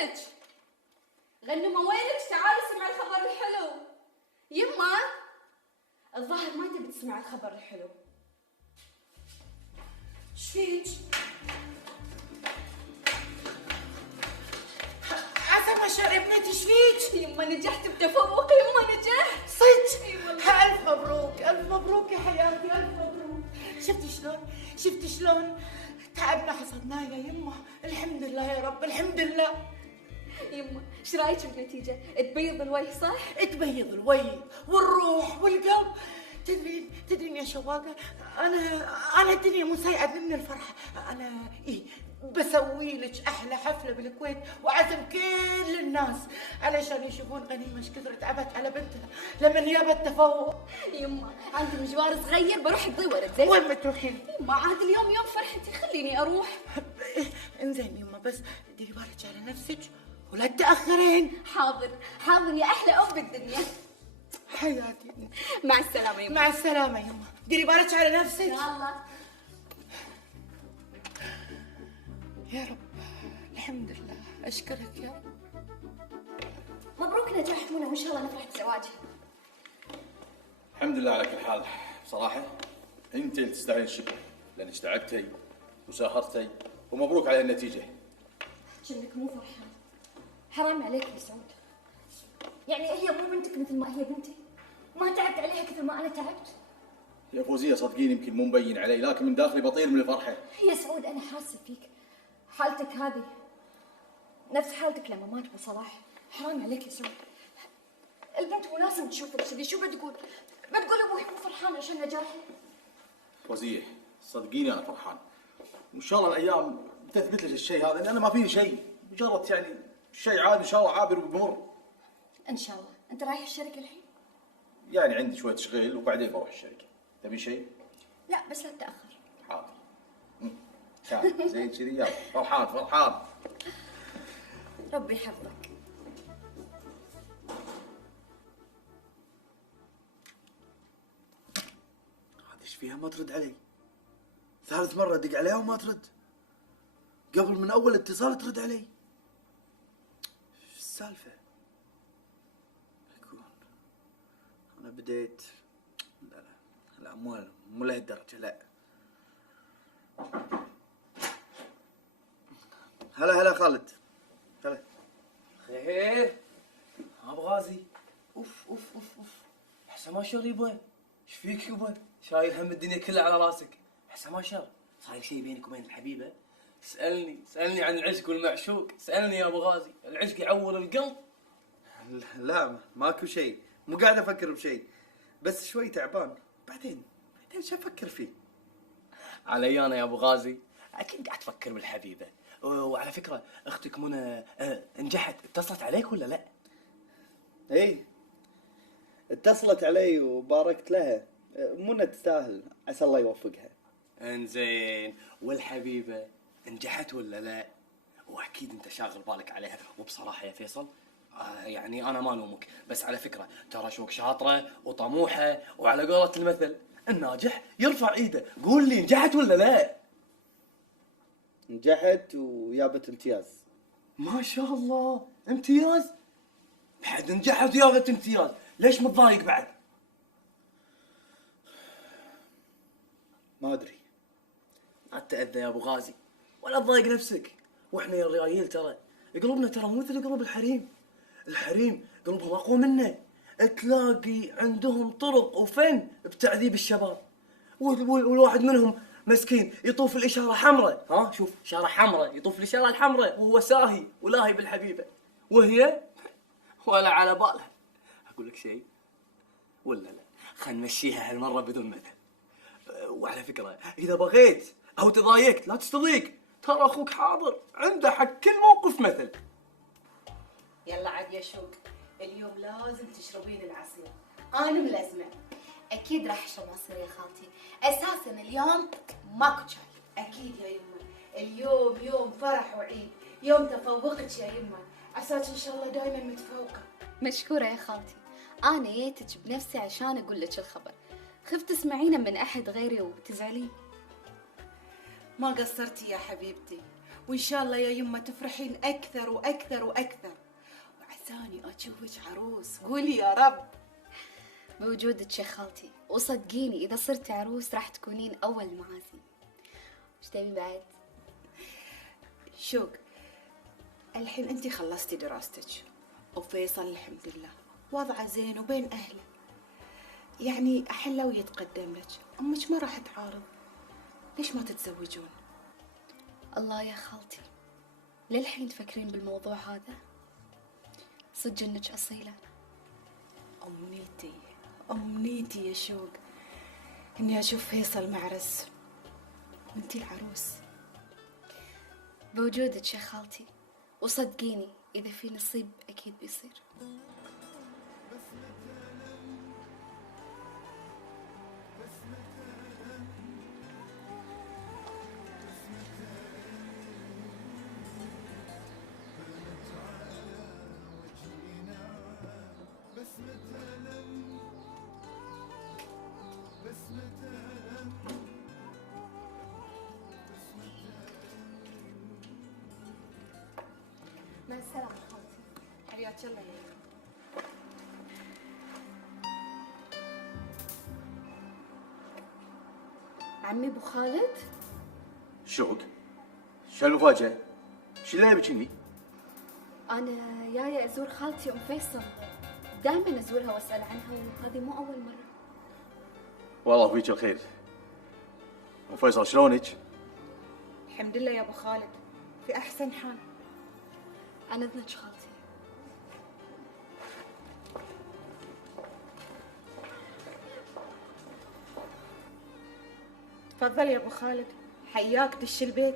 وينك؟ غنمة وينك؟ تعالي اسمعي الخبر الحلو. يما الظاهر ما تبي تسمع الخبر الحلو. ايش فيك؟ عسى ما شاء ابنتي ايش فيك؟ يما نجحت بتفوق، يما نجحت صدق؟ اي والله. الف مبروك الف مبروك يا حياتي، الف مبروك. شفتي شلون تعبنا حصدناه يا يمه. الحمد لله يا رب، الحمد لله. يما ايش رايك بالنتيجه؟ تبيض الوجه صح؟ تبيض الوجه والروح والقلب. تدرين يا شواقه، انا الدنيا مو سايعه من الفرحه. انا بسوي لك احلى حفله بالكويت واعزم كل الناس علشان يشوفون غنيمه ايش كثر تعبت على بنتها لما جابت تفوق. يما عندي مشوار صغير بروح اقضي ولد زين. وين بتروحين؟ يما عاد اليوم يوم فرحتي، خليني اروح. انزين يما، بس ديري بالك على نفسك ولا تاخرين. حاضر يا احلى ام بالدنيا. حياتي مع السلامه يما. مع السلامه يما، ديري بالك على نفسك. يا الله. يا رب الحمد لله، اشكرك يا رب. مبروك نجاح منى، وان شاء الله نفرح بزواجها. الحمد لله على كل حال. بصراحة انت اللي تستاهلين الشكر، لانك تعبتي وساهرتي، ومبروك على النتيجة. شنك مو فرحان؟ حرام عليك يا سعود، يعني هي مو بنتك مثل ما هي بنتي؟ ما تعبت عليها كثر ما انا تعبت؟ يا فوزية صدقيني يمكن مو مبين علي، لكن من داخلي بطير من الفرحة. يا سعود انا حاسه فيك، حالتك هذه نفس حالتك لما مات ابو صلاح. حرام عليك يا سعود، البنت مو لازم تشوفك كذي. شو بتقول ابوي مو فرحان عشان نجاحي؟ فوزية صدقيني انا فرحان، وان شاء الله الايام تثبت لك الشيء هذا، لان انا ما فيني شيء، مجرد يعني شيء عادي ان شاء الله عابر وبمر. ان شاء الله. انت رايح الشركه الحين؟ يعني عندي شوية شغل وبعدين بروح الشركة. تبي شيء؟ لا بس لا تتاخر. حاضر. كان زين كذي. يلا فرحان. ربي يحفظك. هذه ايش فيها ما ترد علي؟ ثالث مرة ادق عليها وما ترد. قبل من اول اتصال ترد علي. ايش السالفة؟ يكون انا بديت. لا مو لهالدرجة لا. هلا خالد. هلا. خير ابو غازي. اوف حسن ما شر يبا. ايش فيك يبا؟ شايل هم الدنيا كلها على راسك. حسن ما شر صاير شيء بينك وبين الحبيبه؟ سألني عن العشق والمعشوق. سألني يا ابو غازي، العشق يعور القلب. لا ماكو شيء، مو قاعد افكر بشيء، بس شوي تعبان. بعدين شو افكر فيه؟ علي انا يا ابو غازي اكيد قاعد تفكر بالحبيبه. وعلى فكره اختك منى نجحت، اتصلت عليك ولا لا؟ ايه اتصلت علي وباركت لها. منى تستاهل، عسى الله يوفقها. انزين والحبيبه نجحت ولا لا؟ واكيد انت شاغل بالك عليها. وبصراحه يا فيصل يعني انا ما الومك، بس على فكره ترى شوك شاطره وطموحه، وعلى قولة المثل الناجح يرفع ايده. قول لي نجحت ولا لا؟ نجحت ويابت امتياز. ما شاء الله امتياز. بعد نجحت ويابت امتياز، ليش متضايق بعد؟ ما ادري. لا تتأذى يا ابو غازي ولا تضايق نفسك. واحنا يا الريايل ترى قلوبنا ترى مو مثل قلوب الحريم قلوبهم اقوى منا. تلاقي عندهم طرق وفن بتعذيب الشباب، والواحد منهم مسكين يطوف الاشاره حمراء. شوف اشاره حمراء، يطوف الاشاره الحمراء وهو ساهي ولاهي بالحبيبه، وهي ولا على بالها. اقول لك شيء ولا لا؟ خلينا نمشيها هالمره بدون مثل. وعلى فكره اذا بغيت او تضايقت لا تستضيق، ترى اخوك حاضر عنده حق كل موقف مثل. يلا عاد يا شوق، اليوم لازم تشربين العصير، انا ملزمه. اكيد راح اشرب عصير يا خالتي، اساسا اليوم ماكو شاي. اكيد يا يمه، اليوم يوم فرح وعيد، يوم تفوقك يا يمه، عساك ان شاء الله دايما متفوقه. مشكوره يا خالتي، انا جيتك بنفسي عشان اقول لك الخبر، خفت تسمعينه من احد غيري وتزعلين. ما قصرتي يا حبيبتي، وإن شاء الله يا يمه تفرحين أكثر وأكثر وأكثر، وعساني أشوفك عروس. قولي يا رب. بوجودك يا خالتي، وصدقيني إذا صرت عروس راح تكونين أول المعازيم. إيش تبين بعد؟ شوق، الحين أنت خلصتي دراستك، وفيصل الحمد لله وضعه زين وبين أهله، يعني أحل لو يتقدم لك، أمك ما راح تعارض، ليش ما تتزوجون؟ الله يا خالتي، للحين تفكرين بالموضوع هذا؟ صدق إنك أصيلة. أمنيتي يا شوق إني أشوف فيصل معرس وأنتي العروس. بوجودك يا خالتي، وصدقيني إذا في نصيب أكيد بيصير. مع السلامة خالتي. حياك الله يا يمه. عمي أبو خالد، شوق، شو المفاجأة؟ شو اللي جايبك هني؟ أنا جاية أزور خالتي أم فيصل، دائما أزورها وأسأل عنها وهذه مو أول مرة. والله فيك الخير. وفيصل شلونك؟ الحمد لله يا أبو خالد، في أحسن حال. أنا ابنك خالتي. تفضل يا أبو خالد، حياك دش البيت،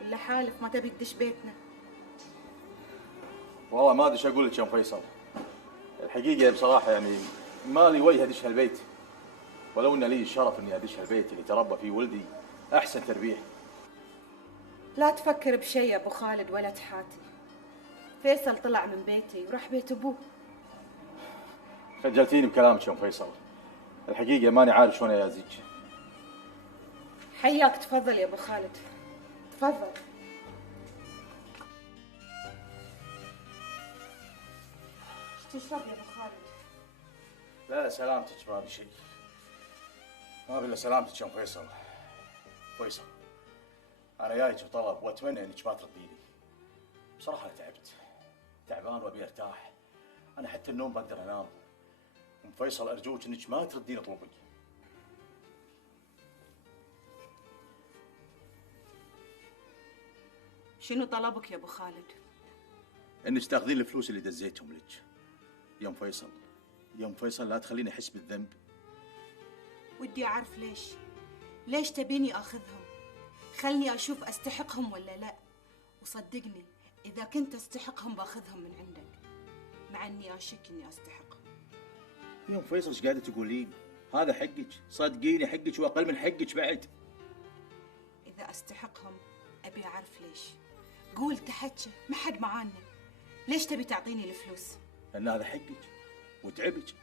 ولا حالف ما تبي تدش بيتنا؟ والله ما ادري ايش اقول لك يا ام فيصل. الحقيقه بصراحه يعني مالي وجه ادش هالبيت، ولو ان لي الشرف اني ادش هالبيت اللي تربى فيه ولدي احسن تربيه. لا تفكر بشيء يا أبو خالد ولا تحاتي، فيصل طلع من بيتي وراح بيت أبوه. خجلتيني بكلامك يا ام فيصل، الحقيقه ماني عارف شلون اجازيك. حياك، تفضل يا أبو خالد، تفضل. ايش تشرب يا أبو خالد؟ لا سلامتك ما ابي شيء، ما ابي الا سلامتك يا ام فيصل. فيصل، انا جايك بطلب واتمنى انك ما ترديني. بصراحه انا تعبان وابي ارتاح، انا حتى النوم بقدر انام. ام فيصل ارجوك انك ما تردين طلبي. شنو طلبك يا أبو خالد؟ انك تاخذين الفلوس اللي دزيتهم لك. يا ام فيصل، يا ام فيصل لا تخليني احس بالذنب. ودي أعرف ليش تبيني آخذهم؟ خلني أشوف أستحقهم ولا لا، وصدقني إذا كنت أستحقهم باخذهم من عندك، مع إني أشك إني أستحقهم. يا ام فيصل ايش قاعده تقولين؟ هذا حقك، صدقيني حقك واقل من حقك بعد. إذا أستحقهم أبي أعرف ليش. قول تحكي، ما حد معانا، ليش تبي تعطيني الفلوس؟ لان هذا حقك وتعبك.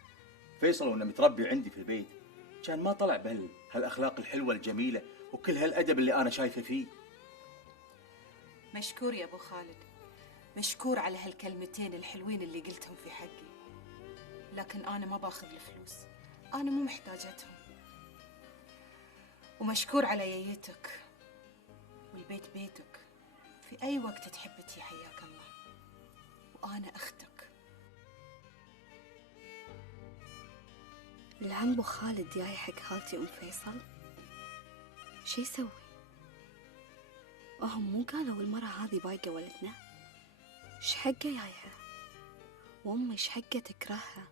فيصل وانا متربي عندي في البيت كان ما طلع هالاخلاق الحلوه الجميله وكل هالادب اللي انا شايفه فيه. مشكور يا أبو خالد، مشكور على هالكلمتين الحلوين اللي قلتهم في حقي، لكن أنا ما باخذ الفلوس، أنا مو محتاجتهم. ومشكور على ييتك، والبيت بيتك، في أي وقت تحب تجي حياك الله، وأنا أختك. العم أبو خالد جاي حق خالتي أم فيصل، شو يسوي؟ وهم مو قالوا المرة هذه بايقة ولدنا؟ ايش حقه جايها؟ وأمي ايش حقه تكرهها؟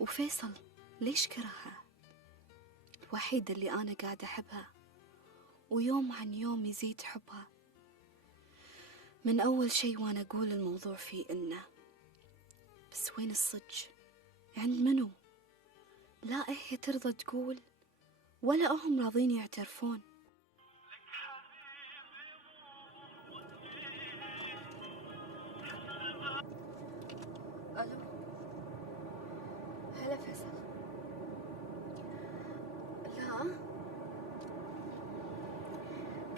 وفيصل ليش كرهها؟ الوحيدة اللي أنا قاعدة أحبها، ويوم عن يوم يزيد حبها. من أول شي وأنا أقول الموضوع فيه إنه، بس وين الصج؟ عند منو؟ لا هي ترضى تقول ولا هم راضين يعترفون. ألو، هلا فيصل.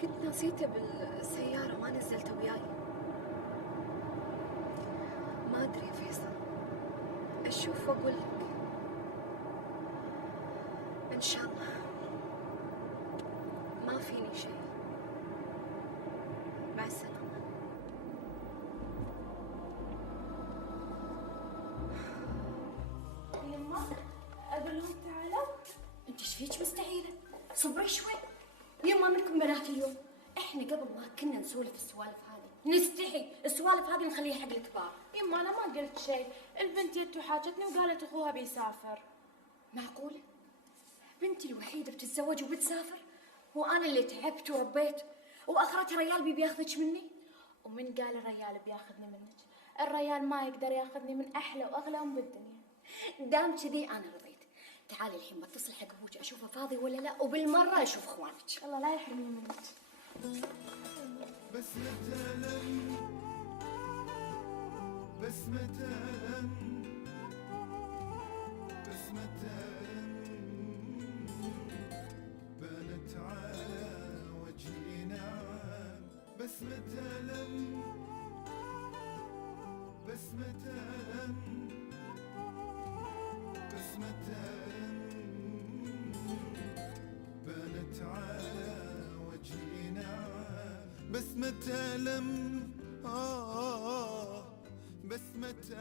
لا قلت نسيته بالسيارة ما نزلته وياي. ما أدري يا فيصل، أشوف وأقول لك إن شاء الله. ما فيني شيء. مع السلامة. يما اقول لهم تعالوا. انت ايش فيك مستحيله؟ صبري شوي. يما منكم بنات اليوم. احنا قبل ما كنا نسولف السوالف هذه نستحي، السوالف هذه نخليها حق الكبار. يما انا ما قلت شيء، البنت جت وحاجتني وقالت اخوها بيسافر. معقوله؟ بنتي الوحيده بتتزوج وبتسافر، وانا اللي تعبت وربيت واخرتها ريال بياخذك مني. ومن قال الريال بياخذني منك؟ الريال ما يقدر ياخذني من احلى واغلى ام بالدنيا. دام كذي انا رضيت. تعالي الحين بتصل حق ابوك اشوفه فاضي ولا لا، وبالمره اشوف اخوانك. الله لا يحرمني منك. بنت على وجهي نعم بسمة ألم بسمة ألم بسمة ألم بنت على وجهي نعم بسمة ألم بسمة ألم بسمة ألم بنت على وجهي نعم بسمة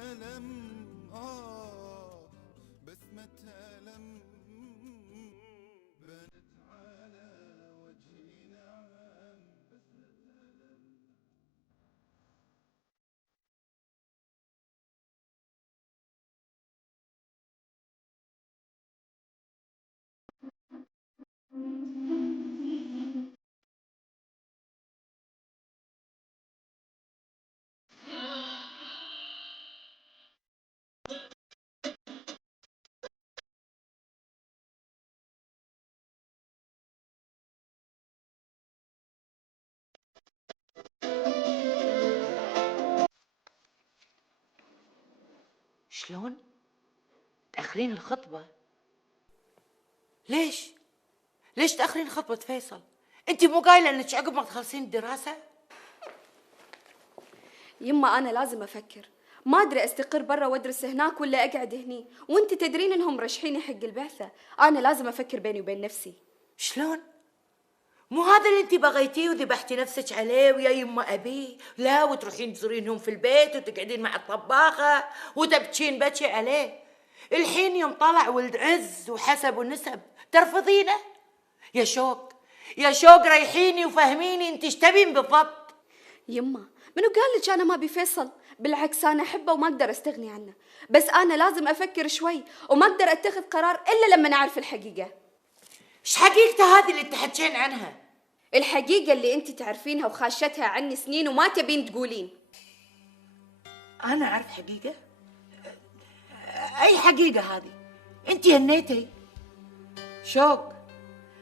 ألم. شلون؟ تأخرين الخطبة؟ ليش؟ ليش تأخرين خطبة فيصل؟ أنت مو قايلة إنك عقب ما تخلصين الدراسة؟ يما أنا لازم أفكر، ما أدري أستقر برا وأدرس هناك ولا أقعد هني، وأنت تدرين إنهم مرشحيني حق البعثة. أنا لازم أفكر بيني وبين نفسي. شلون؟ مو هذا اللي انت بغيتيه وذبحتي نفسك عليه ويا يما ابيه؟ لا، وتروحين تزورينهم في البيت وتقعدين مع الطباخه وتبكين بكي عليه. الحين يوم طلع ولد عز وحسب ونسب ترفضينه؟ يا شوق يا شوق، ريحيني وفهميني انت ايش تبين بالضبط. يما منو قال لك أنا ما أبي فيصل؟ بالعكس أنا أحبه وما أقدر أستغني عنه، بس أنا لازم أفكر شوي وما أقدر أتخذ قرار إلا لما أعرف الحقيقة. ايش حقيقته هذه اللي تحكين عنها؟ الحقيقة اللي أنت تعرفينها وخاشتها عني سنين وما تبين تقولين. أنا أعرف حقيقة؟ أي حقيقة هذه؟ أنت هنيتي شوق.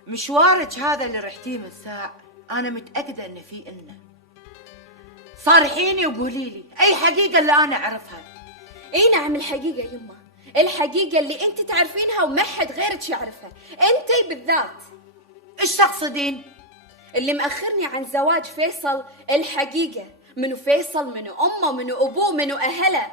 مشوارك هذا اللي رحتيه من ساعة أنا متأكدة إن في إنه. صارحيني وقولي لي أي حقيقة اللي أنا أعرفها. اي نعم الحقيقة يما، الحقيقة اللي انت تعرفينها وما حد غيرك يعرفها، انت بالذات. ايش تقصدين؟ اللي مأخرني عن زواج فيصل الحقيقة، منو فيصل، منو امه، منو ابوه، منو اهله.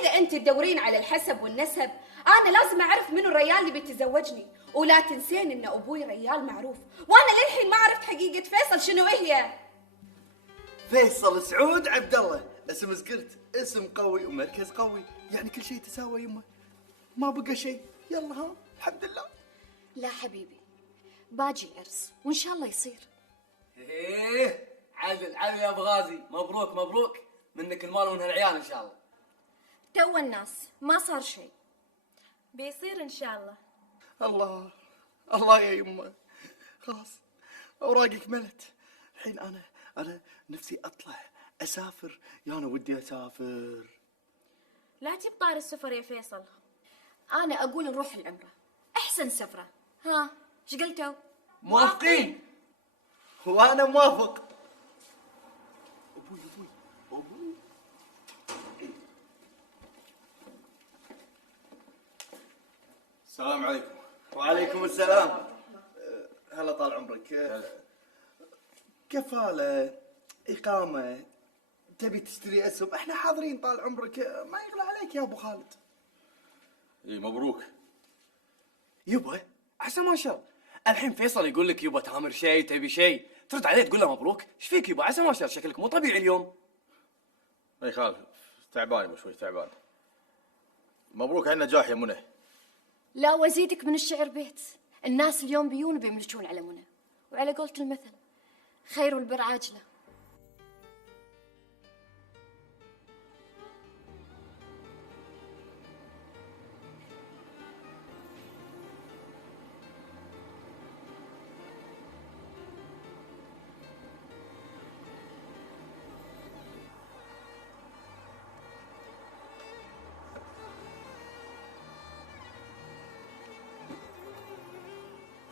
اذا انت تدورين على الحسب والنسب، انا لازم اعرف منو الريال اللي بيتزوجني، ولا تنسين ان ابوي ريال معروف، وانا للحين ما عرفت حقيقة فيصل شنو هي. فيصل سعود عبد الله، اسم ذكرت، اسم قوي ومركز قوي، يعني كل شيء تساوى يمه، ما بقى شيء. يلا ها الحمد لله. لا حبيبي، باجي العرس وان شاء الله يصير. ايه عدل يا ابو غازي، مبروك مبروك، منك المال ومن هالعيال ان شاء الله. تو الناس ما صار شيء، بيصير ان شاء الله. الله الله يا يمه، خلاص اوراقي كملت. الحين انا نفسي اطلع اسافر، يا انا ودي اسافر. لا تجيب طار السفر يا فيصل. انا اقول نروح العمره، احسن سفره. ها ايش قلتوا؟ موافقين؟ وانا موافق. ابوي السلام عليكم. وعليكم السلام. هلا طال عمرك. كفالة، إقامة، تبي تشتري أسهم، احنا حاضرين طال عمرك، ما يغلى عليك يا أبو خالد. اي مبروك. يبا عسى ما شاء. الحين فيصل يقول لك يبا تامر شيء تبي شيء، ترد عليه تقول له مبروك. ايش فيك يبا عسى ما شاء، شكلك مو طبيعي اليوم. ما يخالف، تعبان شوي تعبان. مبروك على النجاح يا منى. لا وازيدك من الشعر بيت، الناس اليوم بيون بيملشون على منى، وعلى قولة المثل خير والبر عاجله.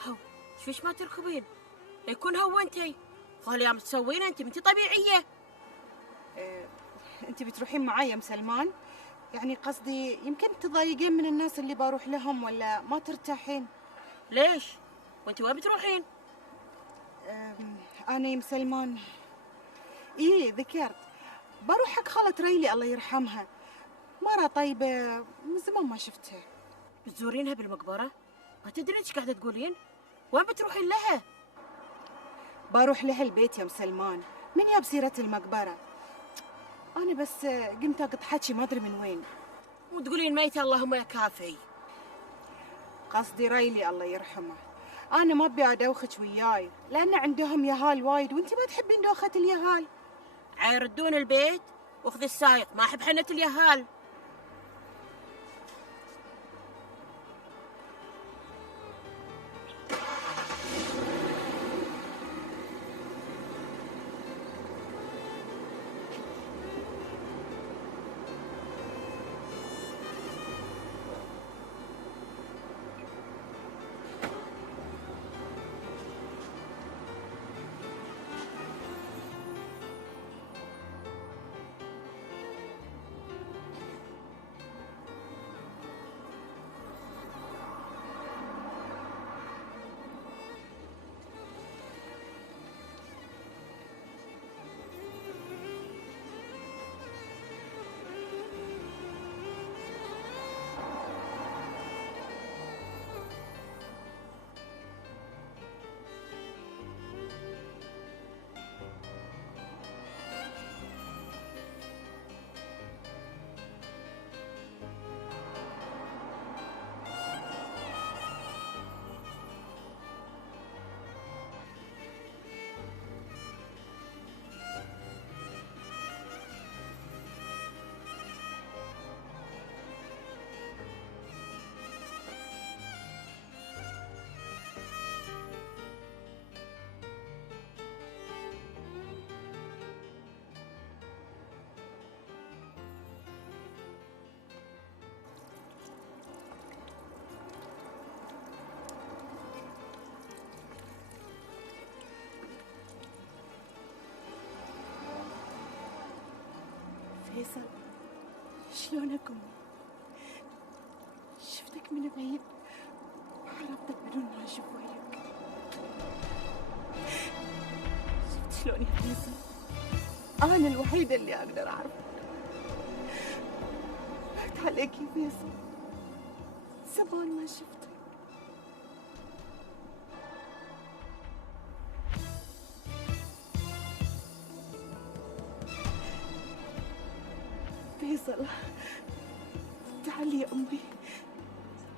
هو شويش ما تركبين؟ يكون هونتي هاليام تسوين انت طبيعيه. انت بتروحين معاي يا مسلمان؟ يعني قصدي يمكن تضايقين من الناس اللي بروح لهم ولا ما ترتاحين؟ ليش؟ وانت وين بتروحين؟ انا يا مسلمان ذكرت بروح حق خالة ريلي الله يرحمها، مرة طيبة من زمان ما شفتها. بتزورينها بالمقبره؟ ما تدري ايش قاعده تقولين؟ وين بتروحين لها؟ بروح لها البيت يا مسلمان، من ياب سيرة المقبرة؟ أنا بس قمت أقط حكي ما أدري من وين. وتقولين ميتة اللهم يا كافي. قصدي ريلي الله يرحمه، أنا ما أبي أدوخك وياي لأن عندهم يهال وايد وأنت ما تحبين دوخة اليهال. عيردون البيت واخذي السايق، ما أحب حنة اليهال. فيصل شلونك أمي؟ شفتك من بعيد وعرفتك بدون ما أشوف وجهك. شفت شلون يا فيصل؟ أنا الوحيدة اللي أقدر أعرفك. فات عليك يا فيصل، زمان ما شفتك. فيصل تعالي يا أمي،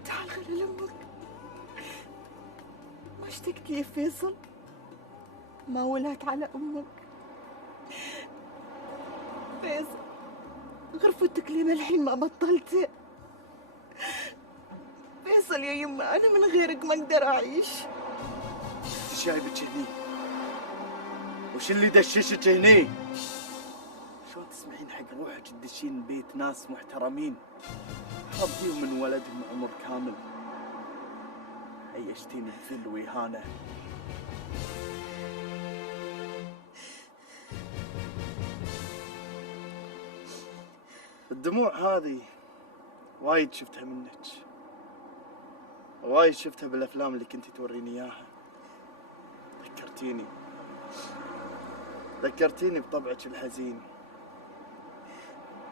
تعال خلي أمك. ما اشتقت لي يا فيصل؟ ما ولات على أمك؟ فيصل غرفتك لي الحين ما بطلت. فيصل يا يمه أنا من غيرك ما أقدر أعيش. ايش جايبك هني؟ وش اللي دششك هني؟ شلون تسمحين حق روحك تدشين بيت ناس محترمين ربيهم من ولدهم عمر كامل؟ عيشتيني بذل وإهانة. الدموع هذه وايد شفتها منك، وايد شفتها بالأفلام اللي كنتي توريني إياها. ذكرتيني ذكرتيني بطبعك الحزين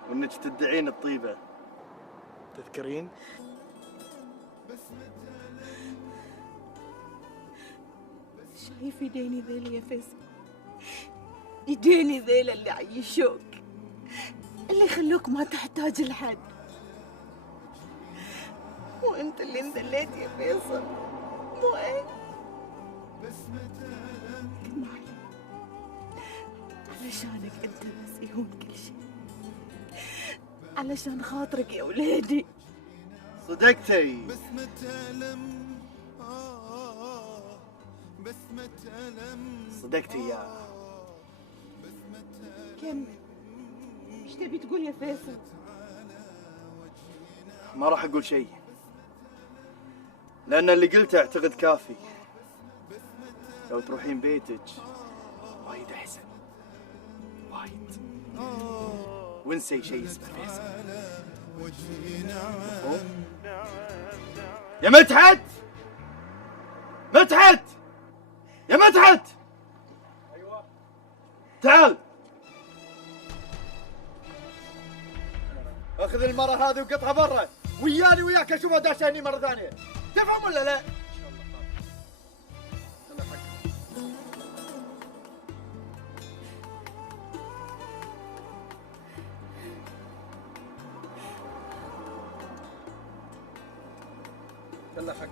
وانك تدعين الطيبة. تذكرين؟ شايف يديني ذيل يا فيصل؟ يديني ذيل اللي عيشوك، اللي يخلوك ما تحتاج لحد، وانت اللي انذليت يا فيصل. مو ايه؟ كمال، علشانك انت بس يهون كل شيء، علشان خاطرك يا ولادي. صدقتي. صدقتي يا كمل، ايش تبي تقول يا فيصل؟ ما راح اقول شيء، لان اللي قلته اعتقد كافي. لو تروحين بيتك وايد احسن، وايد. وانسي شيء اسمه فيصل. يا مدحت، مدحت، يا مدحت، ايوه تعال. اخذ المرة هذه وقطها برا، وياني وياك اشوفها داشة هني مرة ثانية. تفهم ولا لا؟ يلا حق.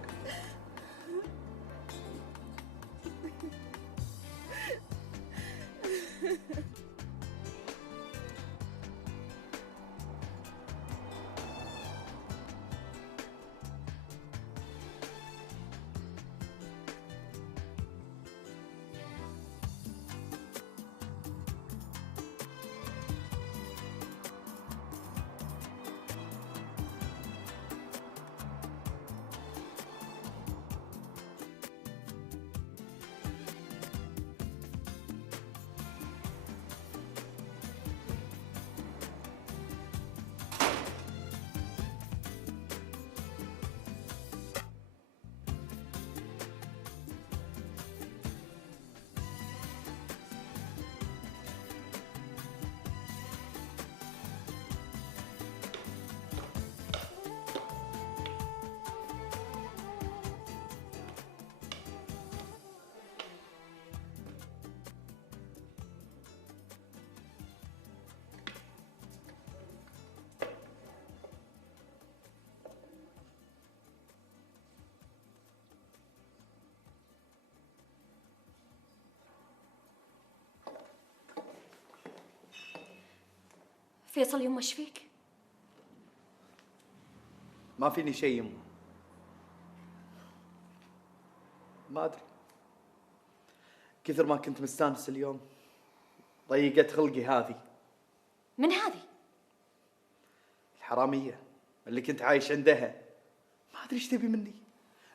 فيصل يما ايش فيك؟ ما فيني شيء يمه. ما ادري، كثر ما كنت مستانس اليوم ضيقت خلقي هذه. من هذه؟ الحرامية اللي كنت عايش عندها. ما ادري ايش تبي مني،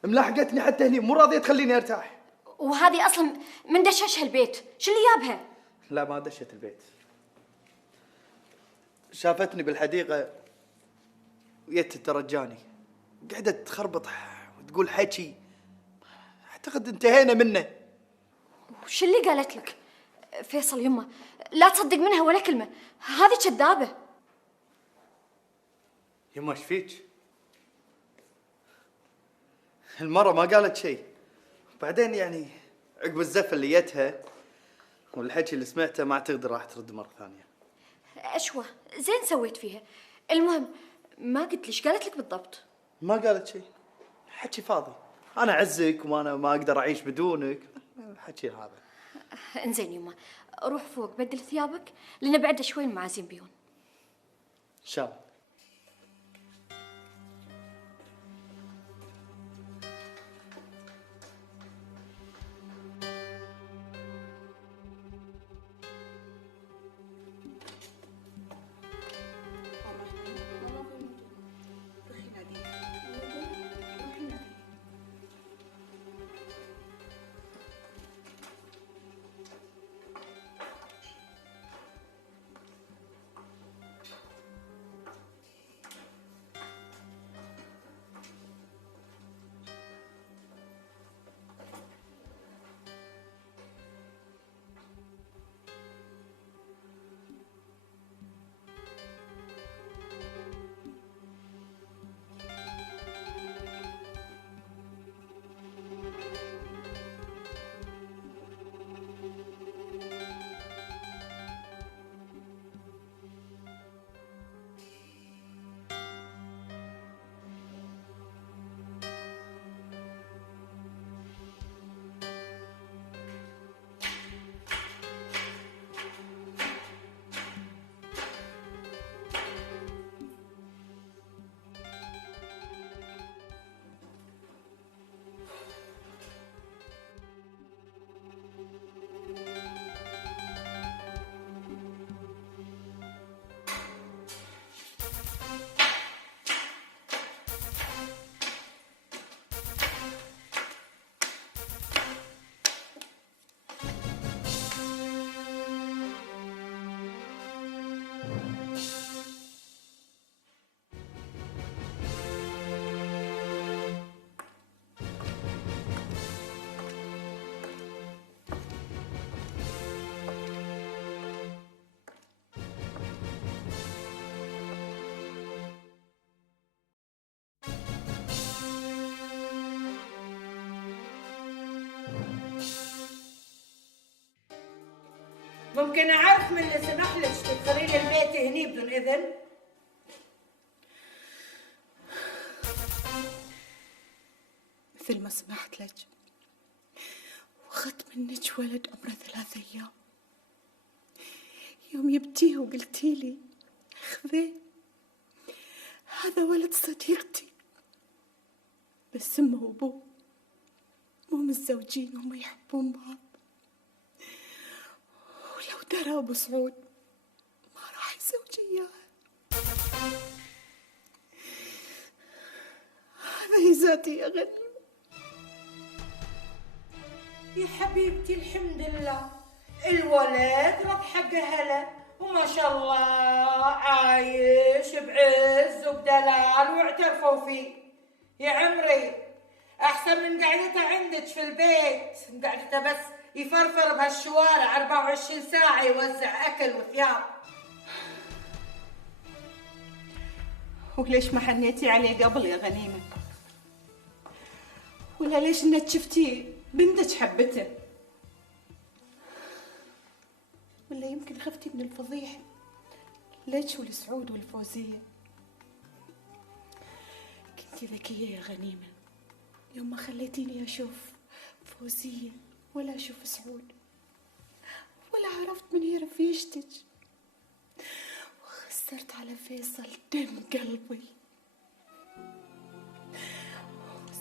ملاحقتني حتى هني، مو راضية تخليني ارتاح. وهذه اصلا من دشش هالبيت، شو اللي جابها؟ لا ما دشت البيت، شافتني بالحديقة وجت ترجاني، قعدت تخربط وتقول حكي اعتقد انتهينا منه. وش اللي قالت لك؟ فيصل يما لا تصدق منها ولا كلمة، هذه كذابة. يما ايش فيك؟ المرة ما قالت شيء، بعدين يعني عقب الزفة اللي جتها والحكي اللي سمعته ما اعتقد راح ترد مرة ثانية. أشوى زين سويت فيها. المهم ما قلت ليش قالت لك بالضبط؟ ما قالت شيء، حكي فاضي. انا اعزك وانا ما اقدر اعيش بدونك، الحكي هذا. انزين يما روح فوق بدل ثيابك لان بعد شوي المعازيم بيون. ان شاء الله. ممكن اعرف من اللي سمح لك تدخلين البيت هني بدون اذن؟ مثل ما سمحت لك واخذت منك ولد عمره 3 أيام. يوم يبتيه وقلتي لي خذيه، هذا ولد صديقتي، بس امه وابوه مو متزوجين وهم يحبون بعض، ولو درى ابو سعود ما راح يزوج اياها. هذا هي ذاتي يا غنيمة. يا حبيبتي الحمد لله الولد رد حق هلا وما شاء الله عايش بعز وبدلال واعترفوا فيه. يا عمري احسن من قعدته عندك في البيت، قعدته بس يفرفر بهالشوارع 24 ساعة يوزع اكل وثياب. وليش ما حنيتي عليه قبل يا غنيمة؟ ولا ليش انك شفتي بنتك حبته؟ ولا يمكن خفتي من الفضيحة ليش ولسعود والفوزية؟ كنتي ذكية يا غنيمة يوم ما خليتيني أشوف فوزية ولا أشوف سعود، ولا عرفت من هي رفيجتك، وخسرت على فيصل دم قلبي.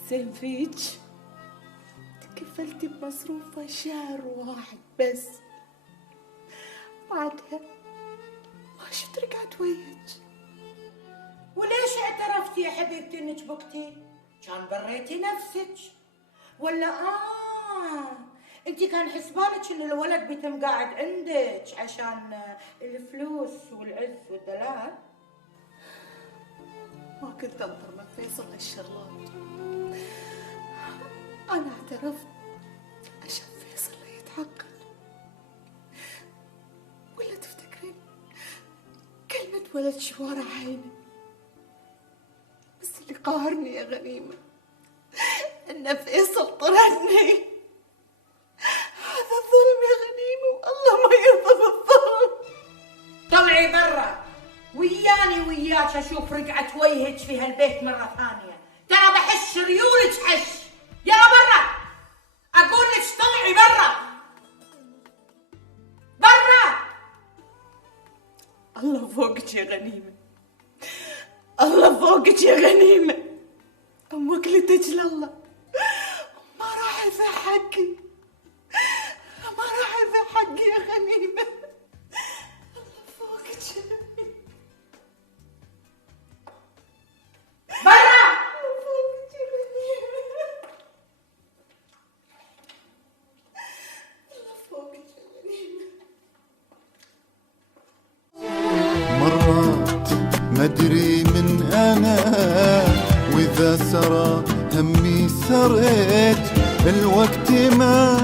زين فيك تكفلتي بمصروفه شهر واحد بس، بعدها ما شفت رجعت وياك. وليش اعترفتي يا حبيبتي انك بكتي؟ كان بريتي نفسك ولا انت كان حسبانك ان الولد بيتم قاعد عندك عشان الفلوس والعز والدلال؟ ما كنت انظر من فيصل هالشغلات، انا اعترفت عشان فيصل لا يتعقد. ولا تفتكرين كلمة ولد شوارع عيني؟ بس اللي قاهرني يا غنيمة ان فيصل طردني. هذا ظلم يا غنيمة والله ما يرضى بالظلم. طلعي برا وياني وياك اشوف رجعة وجهك في هالبيت مرة ثانية، ترى بحش ريولك حش. يلا برا اقول لك طلعي برا برا. الله فوقك يا غنيمة، الله فوقك يا غنيمة، وكلتك لله ما راح يفي حقي، ما راح يفي حقي يا غنيمة. الله فوقك يا غنيمة برا. الله فوقك يا غنيمة، الله فوقك يا غنيمة. مرات مدري من أنا وإذا سرى همي سريت الوقت ما